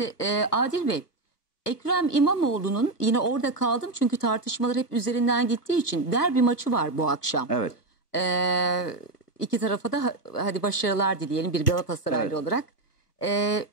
Şimdi e, Adil Bey, Ekrem İmamoğlu'nun yine orada kaldım çünkü tartışmalar hep üzerinden gittiği için derbi maçı var bu akşam. Evet. Ee, iki tarafa da ha- hadi başarılar dileyelim bir Galatasaraylı Evet. olarak. Ee,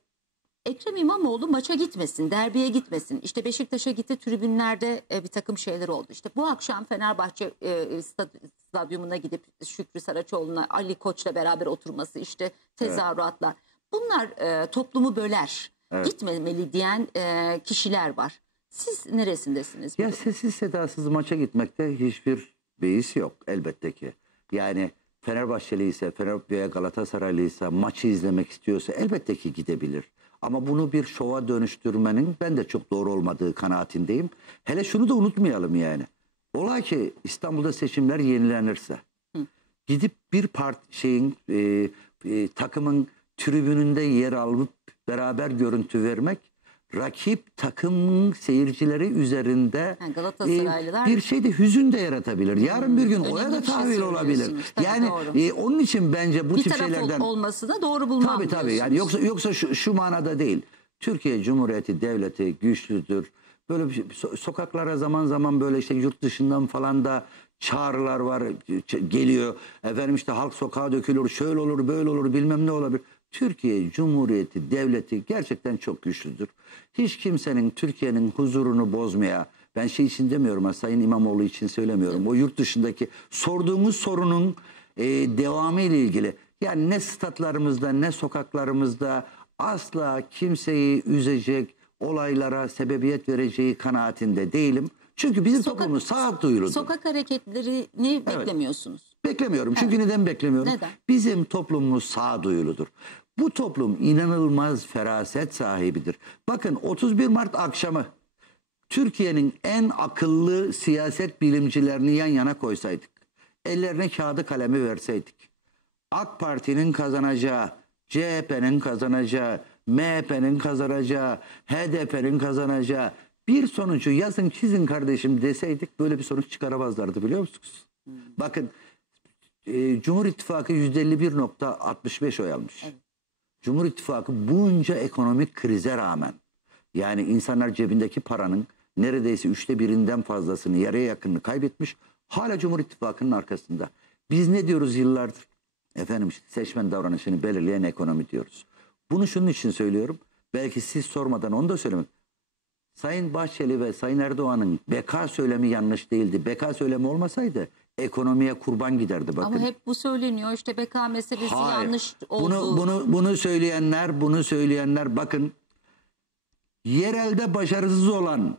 Ekrem İmamoğlu maça gitmesin, derbiye gitmesin. İşte Beşiktaş'a gitti tribünlerde e, bir takım şeyler oldu. İşte bu akşam Fenerbahçe e, stad- stadyumuna gidip Şükrü Saraçoğlu'na Ali Koç'la beraber oturması işte tezahüratlar. Bunlar e, toplumu böler. Evet. Gitmemeli diyen e, kişiler var. Siz neresindesiniz? Ya sessiz sedasız maça gitmekte hiçbir beis yok elbette ki. Yani Fenerbahçeli ise, Fener veya Galatasaraylı ise maçı izlemek istiyorsa elbette ki gidebilir. Ama bunu bir şova dönüştürmenin ben de çok doğru olmadığı kanaatindeyim. Hele şunu da unutmayalım yani. Olay ki İstanbul'da seçimler yenilenirse gidip bir part şeyin e, e, takımın tribününde yer alıp beraber görüntü vermek rakip takımın seyircileri üzerinde Galatasaraylılar- e, bir şey de hüzün de yaratabilir. Yarın bir gün oya da bir şey tahvil olabilir. Tabii, Yani doğru. e, onun için bence bu bir tip şeylerden olması da doğru bulmam Tabii tabii. Yani yoksa yoksa şu, şu manada değil. Türkiye Cumhuriyeti devleti güçlüdür. Böyle bir şey- so- sokaklara zaman zaman böyle işte yurt dışından falan da çağrılar var geliyor. Efendim işte halk sokağa dökülür, şöyle olur, böyle olur, bilmem ne olabilir. Türkiye Cumhuriyeti devleti gerçekten çok güçlüdür. Hiç kimsenin Türkiye'nin huzurunu bozmaya ben şey için demiyorum ha Sayın İmamoğlu için söylemiyorum. O yurt dışındaki sorduğumuz sorunun e, devamı ile ilgili. Yani ne statlarımızda ne sokaklarımızda asla kimseyi üzecek olaylara sebebiyet vereceği kanaatinde değilim. Çünkü bizim Sokak- toplumumuz sağduyuludur. Sokak hareketlerini beklemiyorsunuz. Beklemiyorum. Çünkü neden beklemiyorum? Neden? Bizim toplumumuz sağduyuludur. Bu toplum inanılmaz feraset sahibidir. Bakın 31 Mart akşamı Türkiye'nin en akıllı siyaset bilimcilerini yan yana koysaydık, ellerine kağıdı kalemi verseydik, AK Parti'nin kazanacağı, CHP'nin kazanacağı, MHP'nin kazanacağı, HDP'nin kazanacağı bir sonucu yazın çizin kardeşim deseydik böyle bir sonuç çıkaramazlardı biliyor musunuz? Bakın e, Cumhur İttifakı %51.65 oy almış. Cumhur İttifakı bunca ekonomik krize rağmen yani insanlar cebindeki paranın neredeyse üçte birinden fazlasını yarıya yakınını kaybetmiş. Hala Cumhur İttifakı'nın arkasında. Biz ne diyoruz yıllardır? Efendim işte seçmen davranışını belirleyen ekonomi diyoruz. Bunu şunun için söylüyorum. Belki siz sormadan onu da söylemek. Sayın Bahçeli ve Sayın Erdoğan'ın beka söylemi yanlış değildi. Beka söylemi olmasaydı ekonomiye kurban giderdi bakın. Ama hep bu söyleniyor. İşte beka meselesi Hayır. yanlış oldu. Bunu bunu bunu söyleyenler, bunu söyleyenler bakın yerelde başarısız olan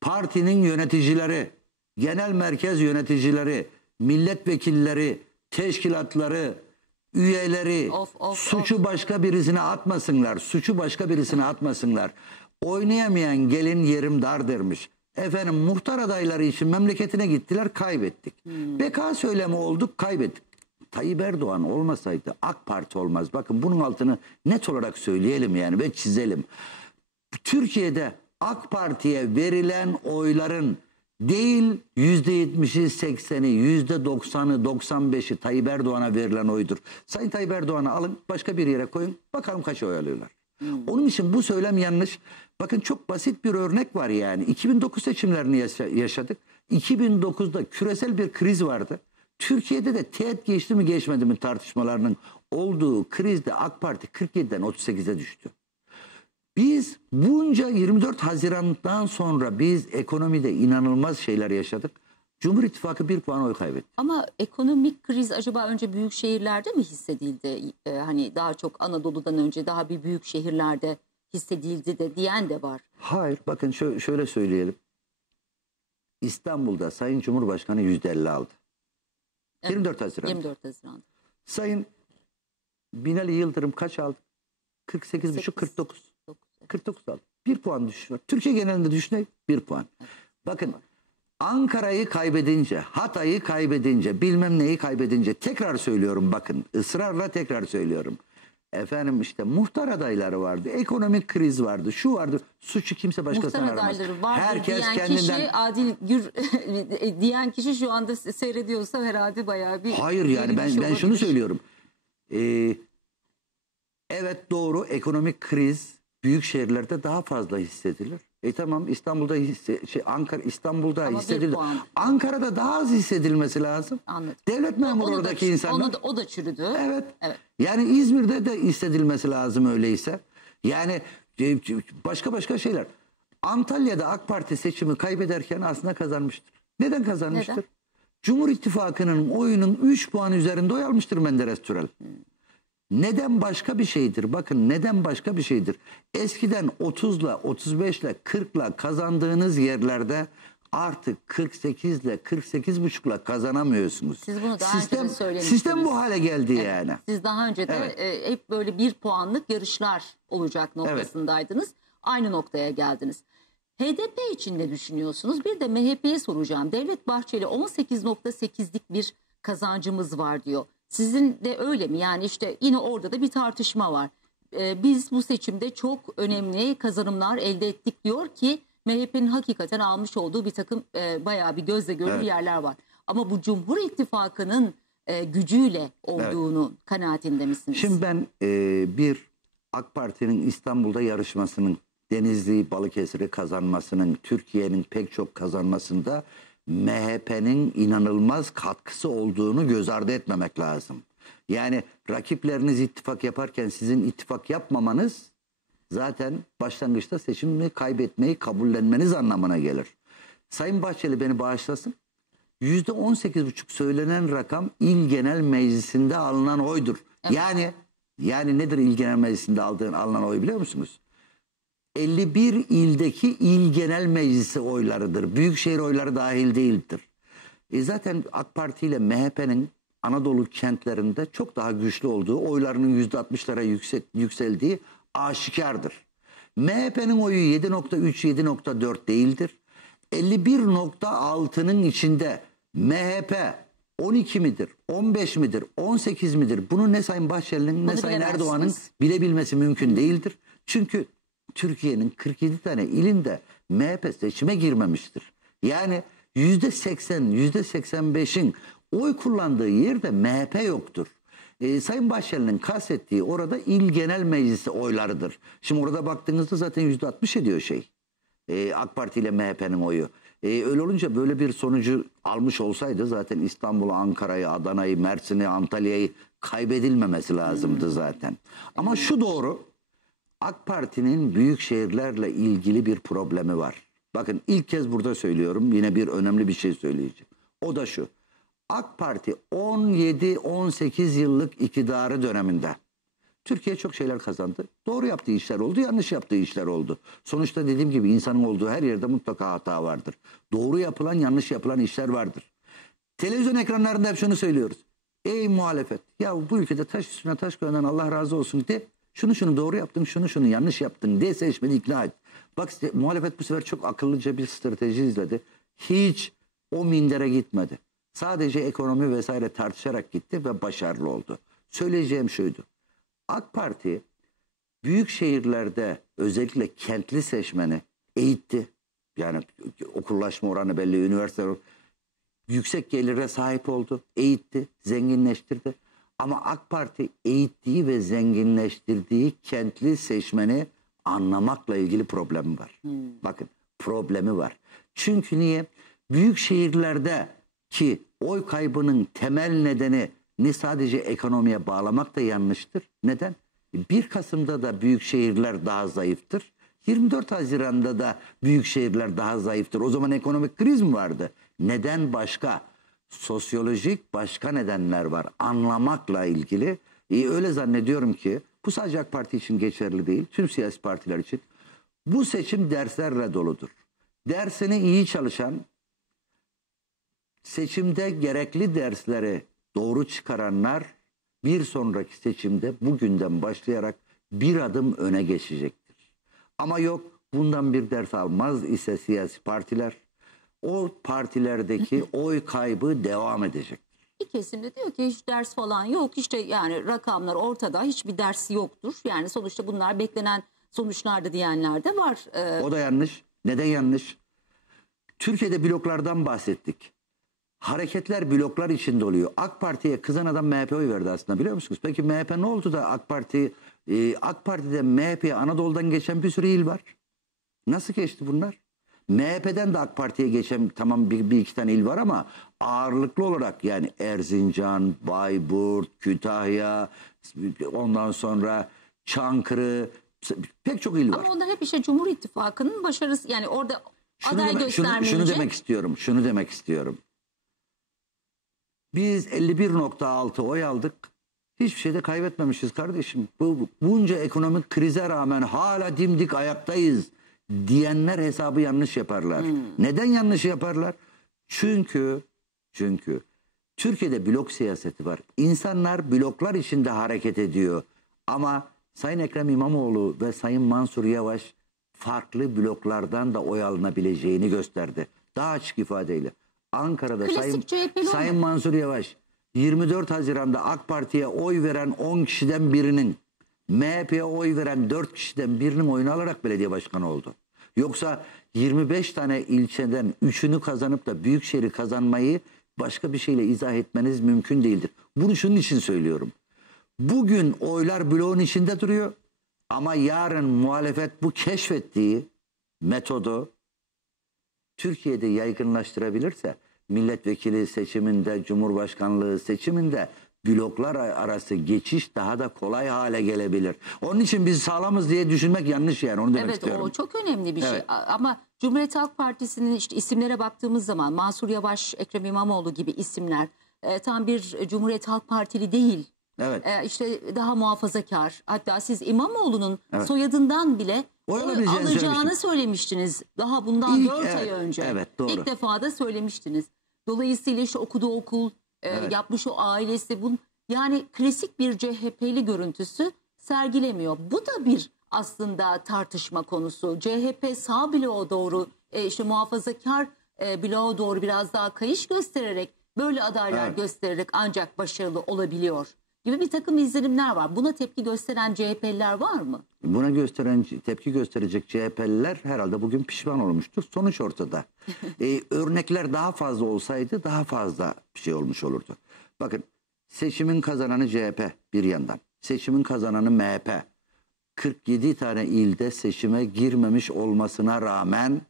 partinin yöneticileri, genel merkez yöneticileri, milletvekilleri, teşkilatları, üyeleri Of, of, suçu başka birisine atmasınlar. Suçu başka birisine atmasınlar. Oynayamayan gelin yerim dar dermiş. Efendim muhtar adayları için memleketine gittiler kaybettik. Beka söylemi olduk kaybettik. Tayyip Erdoğan olmasaydı AK Parti olmaz. Bakın bunun altını net olarak söyleyelim yani ve çizelim. Türkiye'de AK Parti'ye verilen oyların değil yüzde yetmişi, sekseni, yüzde doksanı, doksan beşi Tayyip Erdoğan'a verilen oydur. Sayın Tayyip Erdoğan'ı alın başka bir yere koyun bakalım kaç oy alıyorlar. Onun için bu söylem yanlış. Bakın çok basit bir örnek var yani. 2009 seçimlerini yaşa- yaşadık. 2009'da küresel bir kriz vardı. Türkiye'de de teğet geçti mi geçmedi mi tartışmalarının olduğu krizde AK Parti 47'den 38'e düştü. Biz bunca 24 Haziran'dan sonra biz ekonomide inanılmaz şeyler yaşadık. Cumhur İttifakı bir puan oy kaybetti. Ama ekonomik kriz acaba önce büyük şehirlerde mi hissedildi? Ee, hani daha çok Anadolu'dan önce daha bir büyük şehirlerde hissedildi de diyen de var. Hayır bakın şö- şöyle söyleyelim. İstanbul'da Sayın Cumhurbaşkanı %50 aldı. Evet. 24 Haziran. 24 Haziran'da. Sayın Binali Yıldırım kaç aldı? 48,5 Sekiz. 49. Dokuz. 49 aldı. Bir puan düşüş var. Türkiye genelinde düşünün bir puan. Bakın Ankara'yı kaybedince, Hatay'ı kaybedince, bilmem neyi kaybedince tekrar söylüyorum bakın ısrarla tekrar söylüyorum. Efendim işte muhtar adayları vardı, ekonomik kriz vardı, şu vardı. Suçu kimse başkasına Muhtar aramaz. adayları vardır Herkes diyen kendinden kişi Adil Gür diyen kişi şu anda seyrediyorsa herhalde bayağı bir Hayır yani ben gerilmiş ben şunu söylüyorum. Ee, evet doğru ekonomik kriz büyük şehirlerde daha fazla hissedilir. E tamam İstanbul'da hisse, şey Ankara İstanbul'da Ama bir puan. Ankara'da daha az hissedilmesi lazım. Anladım. Devlet memuru Onu da- oradaki insanlar. Onu da, o da çürüdü. Evet. Evet. Yani İzmir'de de hissedilmesi lazım öyleyse. Yani e, başka başka şeyler. Antalya'da AK Parti seçimi kaybederken aslında kazanmıştır. Neden kazanmıştır? Neden? Cumhur İttifakı'nın oyunun 3 puan üzerinde oy almıştır Menderes Türel. Neden başka bir şeydir? Bakın neden başka bir şeydir? Eskiden 30'la, 35'le, 40'la kazandığınız yerlerde artık 48'le, 48,5'la kazanamıyorsunuz. Siz bunu daha önce de sistem, söylemiştiniz. sistem bu hale geldi yani. Siz daha önce de Evet. e, hep böyle bir puanlık yarışlar olacak noktasındaydınız. Aynı noktaya geldiniz. HDP için ne düşünüyorsunuz? Bir de MHP'ye soracağım. Devlet Bahçeli 18.8'lik bir kazancımız var diyor. Sizin de öyle mi? Yani işte yine orada da bir tartışma var. E, biz bu seçimde çok önemli kazanımlar elde ettik diyor ki MHP'nin hakikaten almış olduğu bir takım e, bayağı bir gözle görülür Evet. yerler var. Ama bu Cumhur İttifakı'nın e, gücüyle olduğunu kanaatinde misiniz? Şimdi ben e, bir AK Parti'nin İstanbul'da yarışmasının, Denizli, Balıkesir'i kazanmasının, Türkiye'nin pek çok kazanmasında MHP'nin inanılmaz katkısı olduğunu göz ardı etmemek lazım. Yani rakipleriniz ittifak yaparken sizin ittifak yapmamanız zaten başlangıçta seçimi kaybetmeyi kabullenmeniz anlamına gelir. Sayın Bahçeli beni bağışlasın. %18,5 söylenen rakam il genel meclisinde alınan oydur. Yani yani nedir il genel meclisinde aldığın alınan oy biliyor musunuz? 51 ildeki il genel meclisi oylarıdır. Büyükşehir oyları dahil değildir. E zaten AK Parti ile MHP'nin Anadolu kentlerinde çok daha güçlü olduğu, oylarının %60'lara yüksek, yükseldiği aşikardır. MHP'nin oyu 7.3-7.4 değildir. 51.6'nın içinde MHP 12 midir, 15 midir, 18 midir? Bunu ne Sayın Bahçeli'nin ne Sayın. Erdoğan'ın bilebilmesi mümkün değildir. Çünkü Türkiye'nin 47 tane ilinde MHP seçime girmemiştir. Yani %80, %85'in oy kullandığı yerde MHP yoktur. Ee, Sayın Bahçeli'nin kastettiği orada il genel meclisi oylarıdır. Şimdi orada baktığınızda zaten %60 ediyor şey. Ee, AK Parti ile MHP'nin oyu. Ee, öyle olunca böyle bir sonucu almış olsaydı zaten İstanbul'u, Ankara'yı, Adana'yı, Mersin'i, Antalya'yı kaybedilmemesi lazımdı zaten. Ama şu doğru. AK Parti'nin büyük şehirlerle ilgili bir problemi var. Bakın ilk kez burada söylüyorum. Yine bir önemli bir şey söyleyeceğim. O da şu. AK Parti 17-18 yıllık iktidarı döneminde Türkiye çok şeyler kazandı. Doğru yaptığı işler oldu, yanlış yaptığı işler oldu. Sonuçta dediğim gibi insanın olduğu her yerde mutlaka hata vardır. Doğru yapılan, yanlış yapılan işler vardır. Televizyon ekranlarında hep şunu söylüyoruz. Ey muhalefet ya bu ülkede taş üstüne taş koyandan Allah razı olsun de şunu şunu doğru yaptın şunu şunu yanlış yaptın de seçmeni ikna et. Bak muhalefet bu sefer çok akıllıca bir strateji izledi. Hiç o mindere gitmedi. Sadece ekonomi vesaire tartışarak gitti ve başarılı oldu. Söyleyeceğim şuydu. AK Parti büyük şehirlerde özellikle kentli seçmeni eğitti. Yani okullaşma oranı belli, üniversite yüksek gelire sahip oldu, eğitti, zenginleştirdi. Ama AK Parti eğittiği ve zenginleştirdiği kentli seçmeni anlamakla ilgili problemi var. Bakın problemi var. Çünkü niye? Büyük şehirlerde ki oy kaybının temel nedeni ne sadece ekonomiye bağlamak da yanlıştır. Neden? 1 Kasım'da da büyük şehirler daha zayıftır. 24 Haziran'da da büyük şehirler daha zayıftır. O zaman ekonomik kriz mi vardı? Neden başka? Sosyolojik başka nedenler var. Anlamakla ilgili. E, öyle zannediyorum ki bu sadece AK Parti için geçerli değil. Tüm siyasi partiler için. Bu seçim derslerle doludur. Dersini iyi çalışan, seçimde gerekli dersleri doğru çıkaranlar bir sonraki seçimde bugünden başlayarak bir adım öne geçecektir. Ama yok bundan bir ders almaz ise siyasi partiler o partilerdeki oy kaybı devam edecek. Bir kesimde diyor ki hiç ders falan yok. İşte yani rakamlar ortada hiçbir ders yoktur. Yani sonuçta bunlar beklenen sonuçlarda diyenler de var. Ee, O da yanlış. Neden yanlış? Türkiye'de bloklardan bahsettik. Hareketler bloklar içinde oluyor. AK Parti'ye kızan adam MHP oy verdi aslında biliyor musunuz? Peki MHP ne oldu da AK Parti Ee, AK Parti'de MHP'ye Anadolu'dan geçen bir sürü il var. Nasıl geçti bunlar? MHP'den de AK Parti'ye geçen tamam bir, bir iki tane il var ama ağırlıklı olarak yani Erzincan, Bayburt, Kütahya, ondan sonra Çankırı pek çok il var. Ama onlar hep işte Cumhur İttifakı'nın başarısı yani orada Şunu, aday demek, şunu, göstermeyince şunu demek istiyorum. Şunu demek istiyorum. Biz 51.6 oy aldık. Hiçbir şey de kaybetmemişiz kardeşim. Bu bunca ekonomik krize rağmen hala dimdik ayaktayız diyenler hesabı yanlış yaparlar. Neden yanlış yaparlar? Çünkü çünkü Türkiye'de blok siyaseti var. İnsanlar bloklar içinde hareket ediyor. Ama Sayın Ekrem İmamoğlu ve Sayın Mansur Yavaş farklı bloklardan da oy alınabileceğini gösterdi. Daha açık ifadeyle. Ankara'da Klasik Sayın, Sayın. Mansur Yavaş 24 Haziran'da AK Parti'ye oy veren 10 kişiden birinin MHP'ye oy veren 4 kişiden birinin oyunu alarak belediye başkanı oldu. Yoksa 25 tane ilçeden 3'ünü kazanıp da Büyükşehir'i kazanmayı başka bir şeyle izah etmeniz mümkün değildir. Bunu şunun için söylüyorum. Bugün oylar bloğun içinde duruyor ama yarın muhalefet bu keşfettiği metodu Türkiye'de yaygınlaştırabilirse milletvekili seçiminde, cumhurbaşkanlığı seçiminde bloklar arası geçiş daha da kolay hale gelebilir. Onun için biz sağlamız diye düşünmek yanlış yani onu demek Evet istiyorum. o çok önemli bir şey. Evet. A- Ama Cumhuriyet Halk Partisi'nin işte isimlere baktığımız zaman Mansur Yavaş, Ekrem İmamoğlu gibi isimler e, tam bir Cumhuriyet Halk Partili değil. Evet. E, işte daha muhafazakar. Hatta siz İmamoğlu'nun Evet. soyadından bile Oy alabileceğini alacağını söylemiştim. söylemiştiniz. Daha bundan İlk, 4 ay evet, önce. evet, doğru. İlk defa da söylemiştiniz. Dolayısıyla işte okuduğu okul, e, Evet. yapmış o ailesi bun yani klasik bir CHP'li görüntüsü sergilemiyor. Bu da bir aslında tartışma konusu. CHP sağ bloğa doğru e, işte muhafazakar e, bloğa doğru biraz daha kayış göstererek böyle adaylar Evet. göstererek ancak başarılı olabiliyor gibi bir takım izlenimler var. Buna tepki gösteren CHP'liler var mı? Buna gösteren tepki gösterecek CHP'liler herhalde bugün pişman olmuştur. Sonuç ortada. Ee, örnekler daha fazla olsaydı daha fazla bir şey olmuş olurdu. Bakın seçimin kazananı CHP bir yandan. Seçimin kazananı MHP. 47 tane ilde seçime girmemiş olmasına rağmen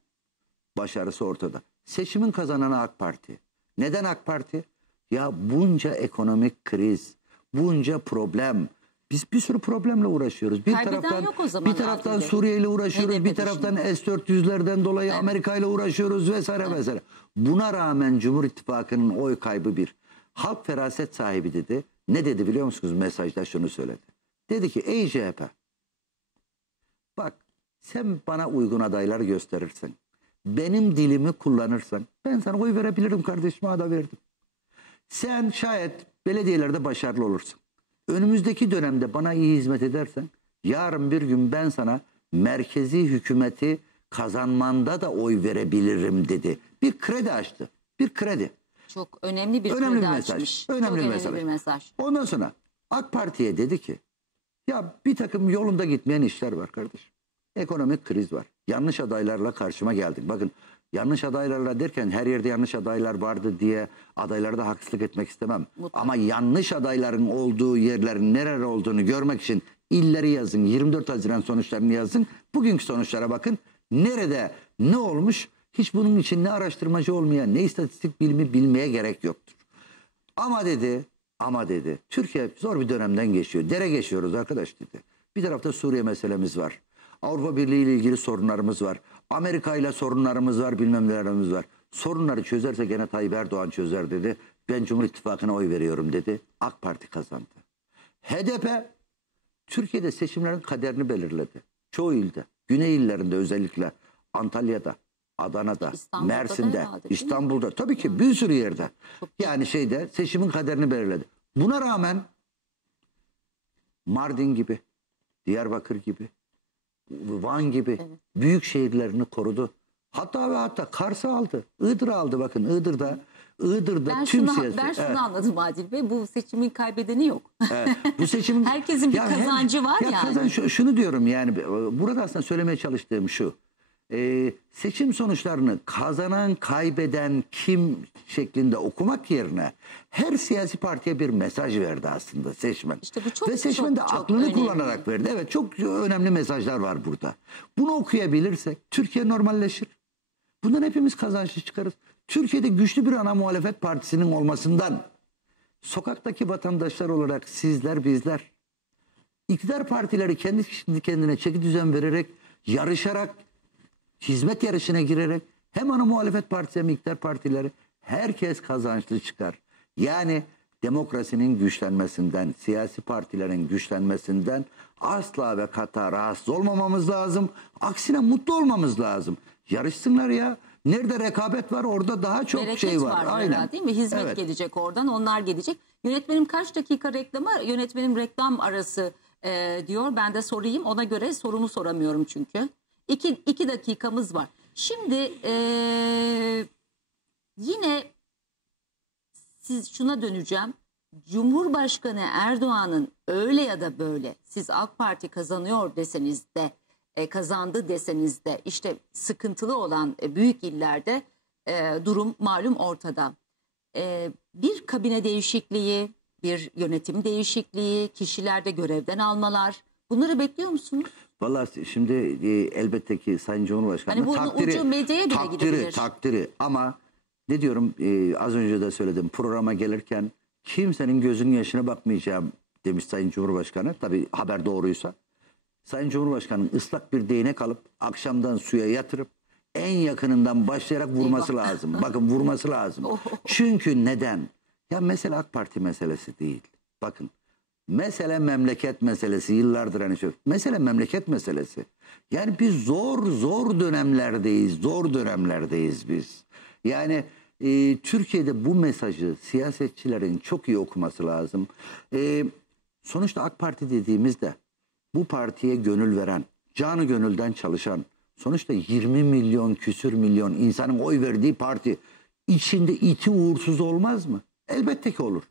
başarısı ortada. Seçimin kazananı AK Parti. Neden AK Parti? Ya bunca ekonomik kriz, bunca problem. Biz bir sürü problemle uğraşıyoruz. Bir Kaybeden taraftan yok o zaman bir taraftan Bey. Suriye ile uğraşıyoruz, HDP bir taraftan S-400'lerden dolayı Amerika ile uğraşıyoruz vesaire vesaire. Buna rağmen Cumhur İttifakı'nın oy kaybı bir. Halk feraset sahibi dedi. Ne dedi biliyor musunuz? Mesajda şunu söyledi. Dedi ki ey CHP Bak sen bana uygun adaylar gösterirsen, benim dilimi kullanırsan ben sana oy verebilirim kardeşim da verdim. Sen şayet belediyelerde başarılı olursun. Önümüzdeki dönemde bana iyi hizmet edersen yarın bir gün ben sana merkezi hükümeti kazanmanda da oy verebilirim dedi. Bir kredi açtı. Bir kredi. Çok önemli bir Önemli bir mesaj. açmış. Önemli Çok bir önemli mesaj. bir mesaj. Ondan sonra AK Parti'ye dedi ki ya bir takım yolunda gitmeyen işler var kardeşim. Ekonomik kriz var. Yanlış adaylarla karşıma geldik. Bakın yanlış adaylarla derken her yerde yanlış adaylar vardı diye adaylara da haksızlık etmek istemem. Mutlaka. Ama yanlış adayların olduğu yerlerin neler olduğunu görmek için illeri yazın. 24 Haziran sonuçlarını yazın. Bugünkü sonuçlara bakın. Nerede ne olmuş hiç bunun için ne araştırmacı olmaya ne istatistik bilimi bilmeye gerek yoktur. Ama dedi, ama dedi. Türkiye zor bir dönemden geçiyor. Dere geçiyoruz arkadaş dedi. Bir tarafta Suriye meselemiz var. Avrupa Birliği ile ilgili sorunlarımız var. Amerika ile sorunlarımız var, bilmem nelerimiz var. Sorunları çözerse gene Tayyip Erdoğan çözer dedi. Ben Cumhur İttifakı'na oy veriyorum dedi. AK Parti kazandı. HDP Türkiye'de seçimlerin kaderini belirledi. Çoğu ilde, güney illerinde özellikle Antalya'da, Adana'da, İstanbul'da da Mersin'de, herhalde? İstanbul'da tabii ki bir sürü yerde. Yani şeyde seçimin kaderini belirledi. Buna rağmen Mardin gibi, Diyarbakır gibi, Van gibi büyük şehirlerini korudu. Hatta ve hatta Kars'ı aldı. Iğdır'ı aldı bakın Iğdır'da. Iğdır'da Ben tüm şunu, ben şunu Evet. anladım Adil Bey. Bu seçimin kaybedeni yok. Evet. Bu seçimin Herkesin bir hem- kazancı var ya yani. Kazan, şu- şunu diyorum yani burada aslında söylemeye çalıştığım şu. E, seçim sonuçlarını kazanan kaybeden kim şeklinde okumak yerine her siyasi partiye bir mesaj verdi aslında seçmen. İşte bu çok, Ve seçmen de çok, çok aklını önemli. kullanarak verdi. Evet çok önemli mesajlar var burada. Bunu okuyabilirsek Türkiye normalleşir. Bundan hepimiz kazançlı çıkarız. Türkiye'de güçlü bir ana muhalefet partisinin olmasından sokaktaki vatandaşlar olarak sizler bizler iktidar partileri kendi kendine çeki düzen vererek yarışarak hizmet yarışına girerek hem ana muhalefet partisi hem iktidar partileri herkes kazançlı çıkar. Yani demokrasinin güçlenmesinden, siyasi partilerin güçlenmesinden asla ve kata rahatsız olmamamız lazım. Aksine mutlu olmamız lazım. Yarışsınlar ya. Nerede rekabet var orada daha çok Bereket şey var. var Aynen. değil mi? Hizmet Evet. gelecek oradan onlar gelecek. Yönetmenim kaç dakika reklama yönetmenim reklam arası e, diyor. Ben de sorayım ona göre sorumu soramıyorum çünkü. İki, iki dakikamız var. Şimdi e, yine siz şuna döneceğim. Cumhurbaşkanı Erdoğan'ın öyle ya da böyle siz AK Parti kazanıyor deseniz de e, kazandı deseniz de işte sıkıntılı olan e, büyük illerde e, durum malum ortada. E, bir kabine değişikliği, bir yönetim değişikliği, kişilerde görevden almalar bunları bekliyor musunuz? Vallahi şimdi e, elbette ki Sayın Cumhurbaşkanı Hani takdiri, ucu medyaya bile takdiri, gidebilir. takdiri ama ne diyorum e, az önce de söyledim programa gelirken kimsenin gözünün yaşına bakmayacağım demiş Sayın Cumhurbaşkanı. Tabi haber doğruysa. Sayın Cumhurbaşkanı'nın ıslak bir değnek alıp akşamdan suya yatırıp en yakınından başlayarak vurması Eyvah. lazım. Bakın vurması lazım. Oh. Çünkü neden? Ya mesele AK Parti meselesi değil. Bakın mesele memleket meselesi yıllardır hani şey. Mesele memleket meselesi. Yani biz zor zor dönemlerdeyiz. Zor dönemlerdeyiz biz. Yani e, Türkiye'de bu mesajı siyasetçilerin çok iyi okuması lazım. E, sonuçta AK Parti dediğimizde bu partiye gönül veren, canı gönülden çalışan, sonuçta 20 milyon küsür milyon insanın oy verdiği parti içinde iti uğursuz olmaz mı? Elbette ki olur.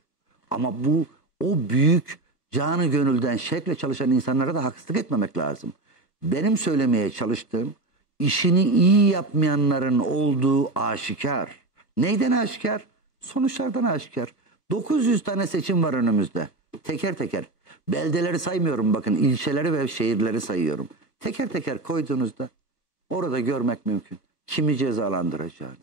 Ama bu o büyük canı gönülden şekle çalışan insanlara da haksızlık etmemek lazım. Benim söylemeye çalıştığım işini iyi yapmayanların olduğu aşikar. Neyden aşikar? Sonuçlardan aşikar. 900 tane seçim var önümüzde. Teker teker. Beldeleri saymıyorum bakın ilçeleri ve şehirleri sayıyorum. Teker teker koyduğunuzda orada görmek mümkün. Kimi cezalandıracağını.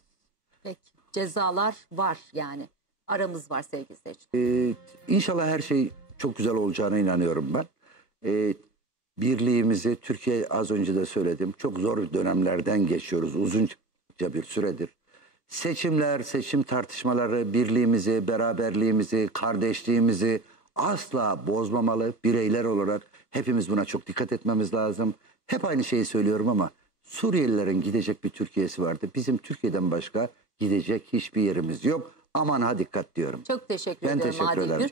Peki cezalar var yani aramız var sevgili seyirciler. Ee, inşallah her şey çok güzel olacağına inanıyorum ben. Ee, birliğimizi Türkiye az önce de söyledim. Çok zor dönemlerden geçiyoruz uzunca bir süredir. Seçimler, seçim tartışmaları birliğimizi, beraberliğimizi, kardeşliğimizi asla bozmamalı. Bireyler olarak hepimiz buna çok dikkat etmemiz lazım. Hep aynı şeyi söylüyorum ama Suriyelilerin gidecek bir Türkiye'si vardı. Bizim Türkiye'den başka gidecek hiçbir yerimiz yok. Aman ha dikkat diyorum. Çok teşekkür Ben ederim teşekkür Adil ederim. Gür.